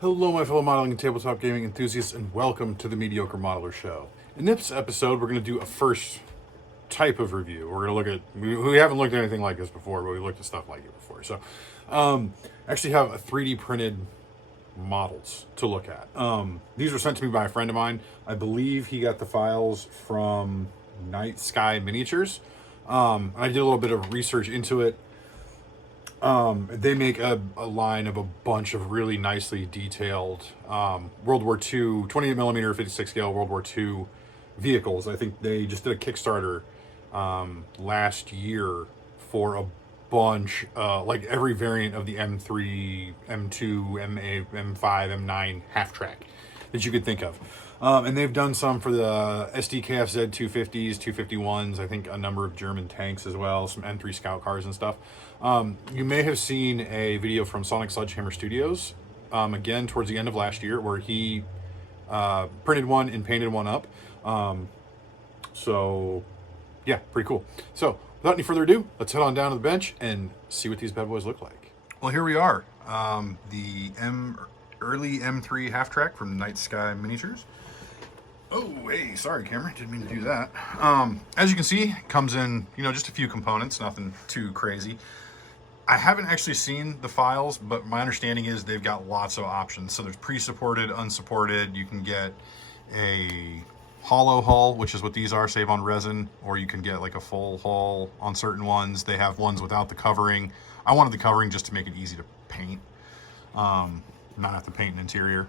Hello, my fellow modeling and tabletop gaming enthusiasts, and welcome to the Mediocre Modeler Show. In this episode, we're going to do a first type of review. We're going to look at, we haven't looked at anything like this before, but we looked at stuff like it before. So, actually have a 3D printed models to look at. These were sent to me by a friend of mine. I believe he got the files from Night Sky Miniatures. I did a little bit of research into it. They make a line of a bunch of really nicely detailed World War II, 28 millimeter, 56 scale World War II vehicles. I think they just did a Kickstarter last year for a bunch, like every variant of the M3, M2, M8, M5, M9 Halftrack that you could think of. And they've done some for the SDKFZ 250s, 251s, I think a number of German tanks as well, some M3 scout cars and stuff. You may have seen a video from Sonic Sledgehammer Studios, again, towards the end of last year, where he printed one and painted one up. So, yeah, pretty cool. So, without any further ado, let's head on down to the bench and see what these bad boys look like. Well, here we are. The early M3 Halftrack from Night Sky Miniatures. Oh, hey, sorry, camera. Didn't mean to do that. As you can see, comes in, just a few components, nothing too crazy. I haven't actually seen the files, but my understanding is they've got lots of options. So there's pre-supported, unsupported. You can get a hollow hull, which is what these are, save on resin, or you can get like a full hull on certain ones. They have ones without the covering. I wanted the covering just to make it easy to paint, not have to paint an interior.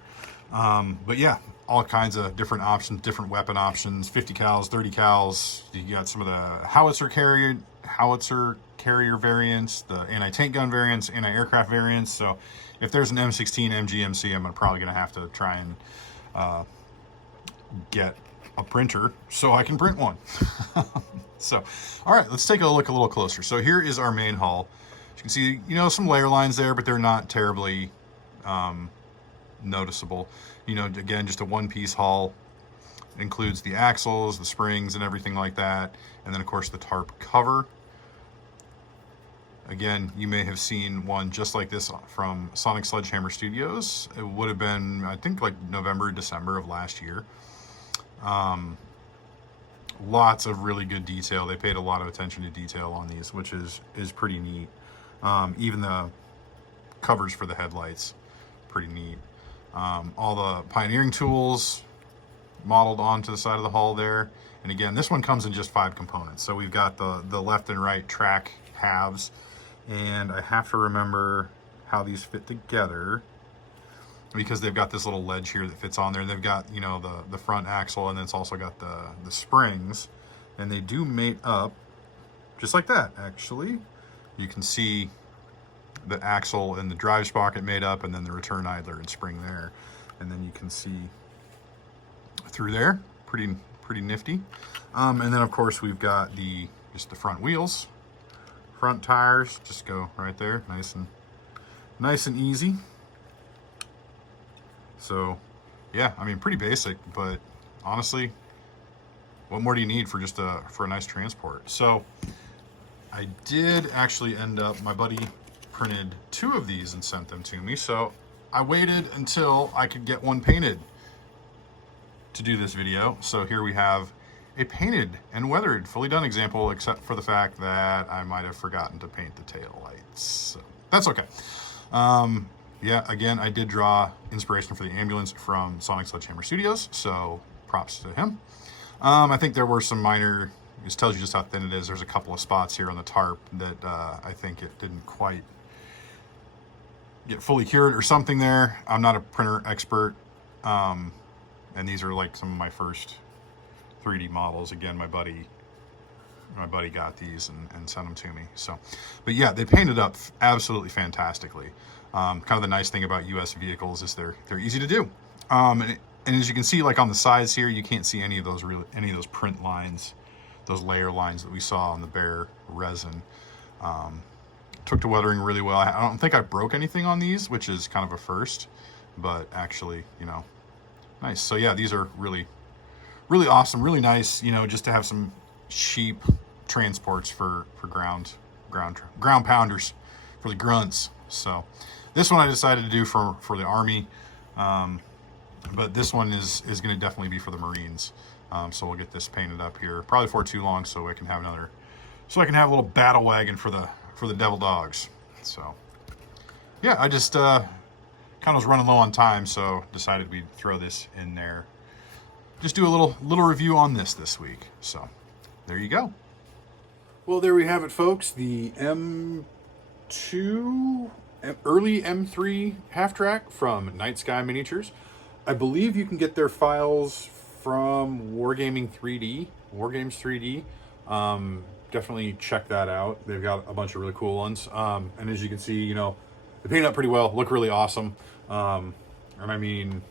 But yeah, all kinds of different options, different weapon options, 50 cals, 30 cals. You got some of the howitzer carrier variants, the anti-tank gun variants, anti-aircraft variants. So if there's an M16 MGMC, I'm probably going to have to try and get a printer so I can print one. So, all right, let's take a look a little closer. So here is our main hull. As you can see, some layer lines there, but they're not terribly noticeable. Again, just a one-piece hull. Includes the axles, the springs, and everything like that. And then, of course, the tarp cover. Again, you may have seen one just like this from Sonic Sledgehammer Studios. It would have been, I think, like November, December of last year. Lots of really good detail. They paid a lot of attention to detail on these, which is pretty neat. Even the covers for the headlights, pretty neat. All the pioneering tools modeled onto the side of the hull there. And again, this one comes in just 5 components. So we've got the left and right track halves, and I have to remember how these fit together because they've got this little ledge here that fits on there. They've got, the front axle, and then it's also got the springs, and they do mate up just like that, actually. You can see the axle and the drive sprocket made up, and then the return idler and spring there. And then you can see through there, pretty nifty. And then of course we've got just the front wheels, front tires, just go right there, nice and easy. So yeah, pretty basic, but honestly, what more do you need for just for a nice transport? So I did actually end up, my buddy printed 2 of these and sent them to me, so I waited until I could get one painted to do this video. So here we have a painted and weathered, fully done example, except for the fact that I might have forgotten to paint the tail lights. So that's okay. Yeah, again, I did draw inspiration for the ambulance from Sonic Sledgehammer Studios, so props to him. I think there were some minor, this tells you just how thin it is. There's a couple of spots here on the tarp that I think it didn't quite get fully cured or something there. I'm not a printer expert, and these are like some of my first 3D models. Again, my buddy got these and sent them to me. So, but yeah, they painted up absolutely fantastically. Kind of the nice thing about US vehicles is they're easy to do. And as you can see, like on the sides here, you can't see any of those print lines, those layer lines that we saw on the bare resin. Took to weathering really well. I don't think I broke anything on these, which is kind of a first, but actually, nice. So yeah, these are really awesome, really nice, just to have some cheap transports for ground pounders, for the grunts. So this one I decided to do for the Army. But this one is going to definitely be for the Marines. So we'll get this painted up here, probably before too long, so I can have a little battle wagon for the Devil Dogs. So yeah, I just kind of was running low on time, so decided we'd throw this in there. Just do a little review on this week. So there you go. Well, there we have it, folks. The early M3 Halftrack from Night Sky Miniatures. I believe you can get their files from Wargames 3D. Definitely check that out. They've got a bunch of really cool ones. And as you can see, you know, they paint up pretty well, look really awesome. And I mean,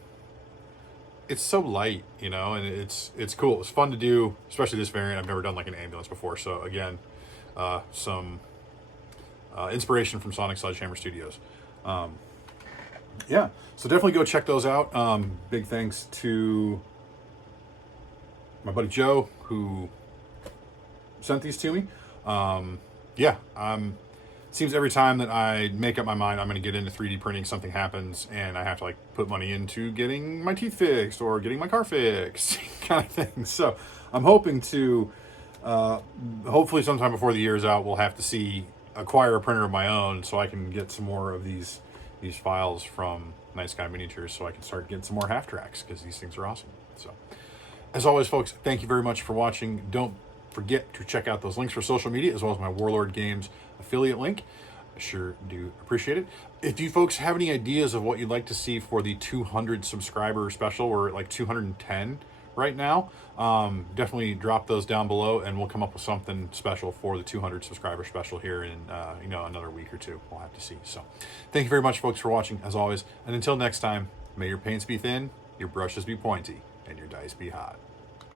it's so light, you know, and it's cool. It's fun to do, especially this variant. I've never done like an ambulance before. So again, some inspiration from Sonic Sledgehammer Studios. Yeah, so definitely go check those out. Big thanks to my buddy Joe who sent these to me. Yeah, seems every time that I make up my mind I'm going to get into 3D printing, something happens and I have to like put money into getting my teeth fixed or getting my car fixed, kind of thing. So I'm hoping to, hopefully sometime before the year is out, we'll have to acquire a printer of my own so I can get some more of these files from Night Sky Miniatures so I can start getting some more half tracks, because these things are awesome. So as always, folks, thank you very much for watching. Don't forget to check out those links for social media as well as my Warlord Games affiliate link. I sure do appreciate it. If you folks have any ideas of what you'd like to see for the 200 subscriber special, we're at like 210 right now, definitely drop those down below and we'll come up with something special for the 200 subscriber special here in another week or two. We'll have to see. So thank you very much, folks, for watching as always, and until next time, may your paints be thin, your brushes be pointy, and your dice be hot.